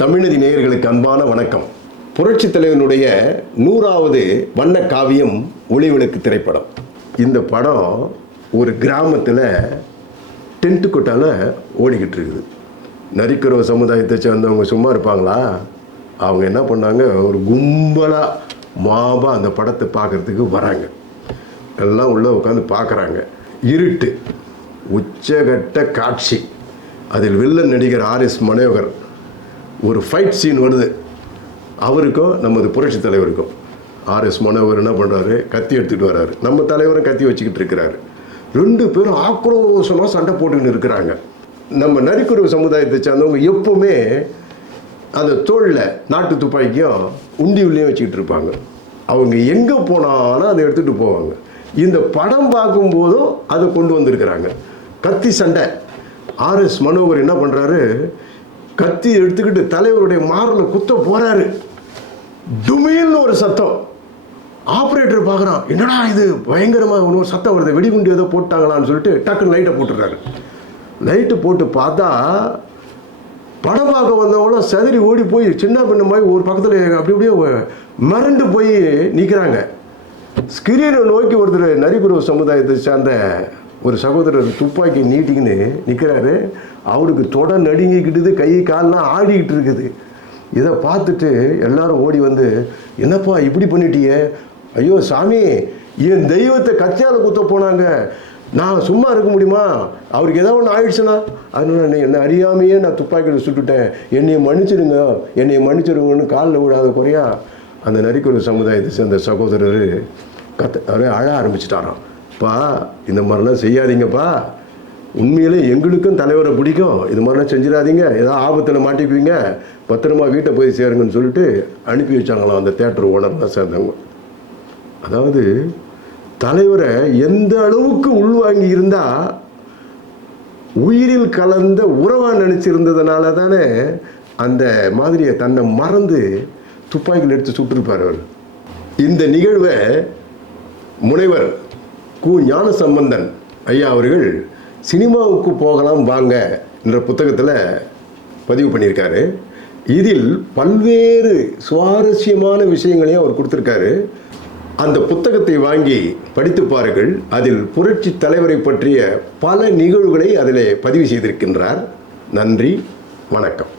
தமிழதி நேயர்களுக்கு அன்பான வணக்கம். புரட்சி தலைவனுடைய நூறாவது வண்ண காவியம் ஒளிவிளக்கு திரைப்படம். இந்த படம் ஒரு கிராமத்தில் டென்ட்டு கொட்டால ஓடிக்கிட்டு இருக்குது. நரிக்கிறவ சமுதாயத்தை சேர்ந்தவங்க சும்மா இருப்பாங்களா? அவங்க என்ன பண்ணாங்க? ஒரு கும்பலாக மாபா அந்த படத்தை பார்க்கறதுக்கு வராங்க. எல்லாம் உள்ளே உட்காந்து பார்க்குறாங்க. இருட்டு. உச்சகட்ட காட்சி. அதில் வில்லன் நடிகர் ஆர்எஸ் மனோகர் ஒரு ஃபைட் சீன் வருது. அவருக்கும் நமது புரட்சி தலைவருக்கும் ஆர்எஸ் மனோவர் என்ன பண்ணுறாரு கத்தி எடுத்துகிட்டு வர்றாரு. நம்ம தலைவரும் கத்தி வச்சுக்கிட்டு இருக்கிறாரு. ரெண்டு பேரும் ஆக்ரோஷமாக சண்டை போட்டுக்கிட்டு இருக்கிறாங்க. நம்ம நரிக்குறவு சமுதாயத்தை சேர்ந்தவங்க எப்போவுமே அந்த தோளில் நாட்டு துப்பாக்கியும் உண்டி உள்ளே வச்சுக்கிட்டு இருப்பாங்க. அவங்க எங்கே போனாலும் அதை எடுத்துகிட்டு போவாங்க. இந்த படம் பார்க்கும்போதும் அதை கொண்டு வந்திருக்கிறாங்க. கத்தி சண்டை. ஆர்எஸ் மனோகர் என்ன பண்ணுறாரு கத்தி எடுத்துக்கிட்டு தலைவருடைய மாரில் குத்த போகிறாரு டுமீல்னு ஒரு சத்தம். ஆப்ரேட்டர் பார்க்குறான் என்னடா இது? பயங்கரமாக ஒன்று சத்தம் வருது. வெடிகுண்டு ஏதோ போட்டாங்களான்னு சொல்லிட்டு டக்குன்னு லைட்டை போட்டுடுறாரு. லைட்டு போட்டு பார்த்தா படம் பார்க்க வந்தவங்களும் சதுரி ஓடி போய் சின்ன பின்ன மாதிரி ஒரு பக்கத்தில் அப்படி அப்படியே மிரண்டு போய் நிற்கிறாங்க ஸ்கிரீனை நோக்கி ஒருத்தர் நரிபுரவு சமுதாயத்தை சேர்ந்த ஒரு சகோதரர் துப்பாக்கி நீட்டிக்கின்னு நிற்கிறாரு அவருக்கு தொட நடுங்கிக்கிட்டுது கை கால்லாம் ஆடிக்கிட்டு இருக்குது. இதை பார்த்துட்டு எல்லாரும் ஓடி வந்து என்னப்பா இப்படி பண்ணிட்டியே? ஐயோ சாமி என் தெய்வத்தை கத்தியால் குத்த போனாங்க. நான் சும்மா இருக்க முடியுமா? அவருக்கு ஏதாவது ஒன்று ஆயிடுச்சுன்னா? அதனால என்னை அறியாமையே நான் துப்பாக்கியில் சுட்டுட்டேன். என்னை மன்னிச்சிடுங்க. என்னை மன்னிச்சிடுங்கன்னு காலில் விடாத குறையா அந்த நரிக்குறவு சமுதாயத்தை சேர்ந்த சகோதரர் கத்த அவரே அழ ஆரம்பிச்சிட்டாராம். பா இந்த மாதிரிலாம் செய்யாதீங்கப்பா. உண்மையிலே எங்களுக்கும் தலைவரை பிடிக்கும். இது மாதிரிலாம் செஞ்சிடாதீங்க. ஏதாவது ஆபத்தில் மாட்டிக்குவீங்க. பத்திரமா வீட்டை போய் சேருங்கன்னு சொல்லிட்டு அனுப்பி வச்சாங்களாம் அந்த தேட்டர் ஓனர்லாம் சேர்ந்தவங்க. அதாவது தலைவரை எந்த அளவுக்கு உள்வாங்கி இருந்தால் உயிரில் கலந்த உறவாக நினச்சிருந்ததுனால தானே அந்த மாதிரியை தன்னை மறந்து துப்பாக்கியில் எடுத்து சுட்டிருப்பார் அவர். இந்த நிகழ்வை முனைவர் கு ஞான சம்பந்தன் ஐயா அவர்கள் சினிமாவுக்கு போகலாம் வாங்க என்ற புத்தகத்தில் பதிவு பண்ணியிருக்காரு. இதில் பல்வேறு சுவாரஸ்யமான விஷயங்களையும் அவர் கொடுத்துருக்காரு. அந்த புத்தகத்தை வாங்கி படித்து பாருங்கள். அதில் புரட்சி தலைவரை பற்றிய பல நிகழ்வுகளை அதில் பதிவு செய்திருக்கின்றார். நன்றி. வணக்கம்.